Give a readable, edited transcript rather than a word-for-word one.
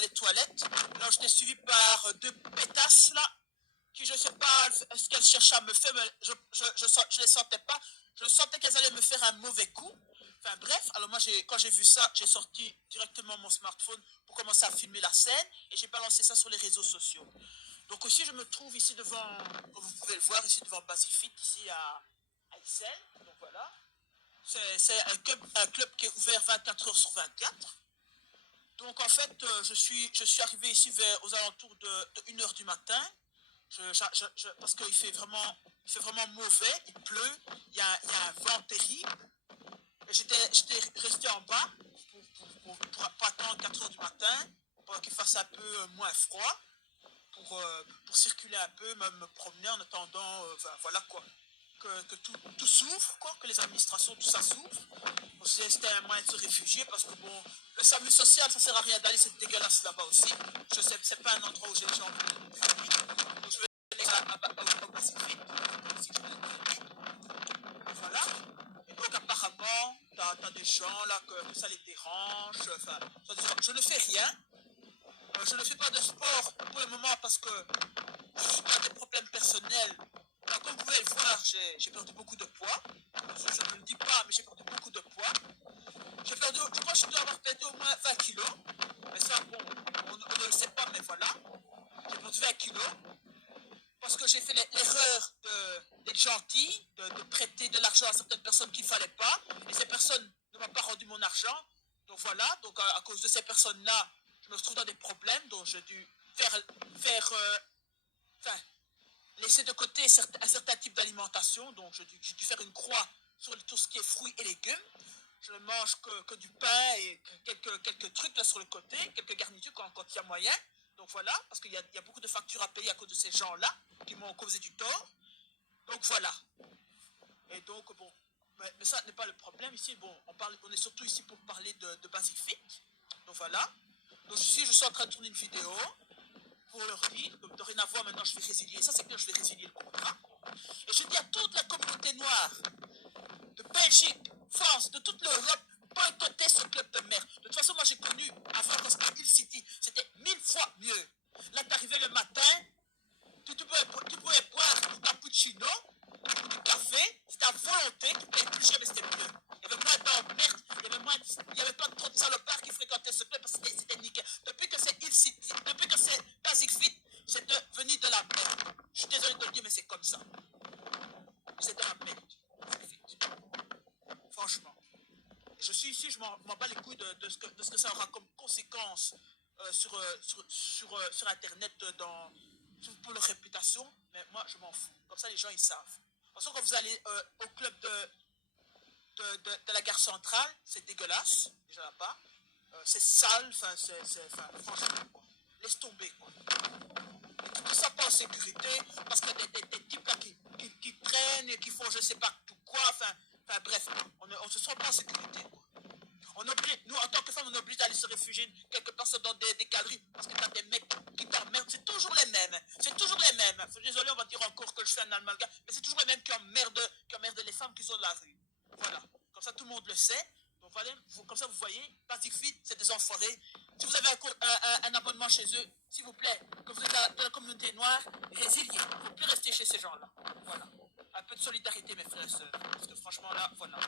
les toilettes. Alors j'étais suivi par deux pétasses là, qui je sais pas ce qu'elles cherchaient à me faire, mais je les sentais pas. Je sentais qu'elles allaient me faire un mauvais coup. Enfin bref, alors moi quand j'ai vu ça, j'ai sorti directement mon smartphone pour commencer à filmer la scène et j'ai balancé ça sur les réseaux sociaux. Donc aussi je me trouve ici devant, comme vous pouvez le voir, ici devant Basic-Fit, ici à Ixelles. Donc voilà. C'est un club qui est ouvert 24 heures sur 24. Donc en fait, je suis arrivé ici aux alentours de 1 heure du matin. Parce il fait vraiment mauvais, il pleut, il y a un vent terrible. J'étais resté en bas pour attendre 4 heures du matin, pour qu'il fasse un peu moins froid, pour circuler un peu, me promener en attendant, enfin, voilà quoi, que tout s'ouvre, quoi, que les administrations, tout ça s'ouvre. C'était un moyen de se réfugier parce que bon, le SAMU social, ça sert à rien d'aller, c'est dégueulasse là-bas aussi. Je sais, c'est pas un endroit où j'ai les gens. Donc je vais aller au Pacifique. Voilà. Et donc apparemment, t'as des gens là que ça les dérange. Enfin, je ne fais rien. Je ne fais pas de sport pour le moment parce que j'ai des problèmes personnels. Alors, comme vous pouvez le voir, j'ai perdu beaucoup de poids. Je ne le dis pas, mais j'ai perdu beaucoup de poids. Je crois que je dois avoir perdu au moins 20 kilos. Mais ça, bon, on ne le sait pas, mais voilà. J'ai perdu 20 kilos. Parce que j'ai fait l'erreur d'être gentil, de prêter de l'argent à certaines personnes qu'il ne fallait pas. Et ces personnes ne m'ont pas rendu mon argent. Donc voilà, donc à cause de ces personnes-là, je me retrouve dans des problèmes. Donc j'ai dû enfin, laisser de côté un certain type d'alimentation. Donc j'ai dû faire une croix sur tout ce qui est fruits et légumes. Je ne mange que du pain et quelques trucs là sur le côté, quelques garnitures quand il y a moyen. Donc voilà, parce qu'il y a beaucoup de factures à payer à cause de ces gens-là qui m'ont causé du tort. Donc voilà. Et donc bon, mais ça n'est pas le problème ici. Bon, on est surtout ici pour parler de Basic Fit. Donc voilà. Donc ici, je suis en train de tourner une vidéo pour leur dire que dorénavant, maintenant, je vais résilier. Ça, c'est clair, je vais résilier le contrat. Et je dis à toute la communauté noire de Belgique, France, de toute l'Europe, boycotter ce club de merde. De toute façon, moi j'ai connu, avant quand c'était Hill City, c'était 1000 fois mieux. Là, t'arrivais le matin, tu pouvais boire du cappuccino, du café, c'était à volonté, tu payais plus cher, mais c'était mieux. Il y avait moins d'emmerde, il y avait pas trop de salopards qui fréquentaient ce club parce que c'était nickel. Depuis que c'est Hill City, depuis que c'est Basic Fit, c'est devenu de la merde. Je suis désolé de le dire, mais c'est comme ça. C'est de la merde. Franchement. Je suis ici, je m'en bats les couilles de ce que ça aura comme conséquence sur Internet pour leur réputation, mais moi je m'en fous. Comme ça les gens ils savent. Parce que quand vous allez au club de la gare centrale, c'est dégueulasse, déjà là-bas. C'est sale, franchement, quoi. Laisse tomber, quoi. Et tout ça pas en sécurité, parce qu'il y a des types là qui traînent et qui font je sais pas tout quoi, enfin bref, on se sent pas en sécurité, quoi. Nous, en tant que femmes, on est obligé d'aller se réfugier quelque part dans des galeries parce que t'as des mecs qui t'emmerdent. C'est toujours les mêmes. C'est toujours les mêmes. Désolé, on va dire encore que je fais un amalgame, mais c'est toujours les mêmes qui emmerdent les femmes qui sont dans la rue. Voilà. Comme ça, tout le monde le sait. Donc voilà, comme ça, vous voyez, Basic Fit, c'est des enfoirés. Si vous avez un abonnement chez eux, s'il vous plaît, que vous êtes de la communauté noire, résiliez. Il ne faut plus rester chez ces gens-là. Voilà. Un peu de solidarité, mes frères et sœurs. Parce que franchement, là, voilà.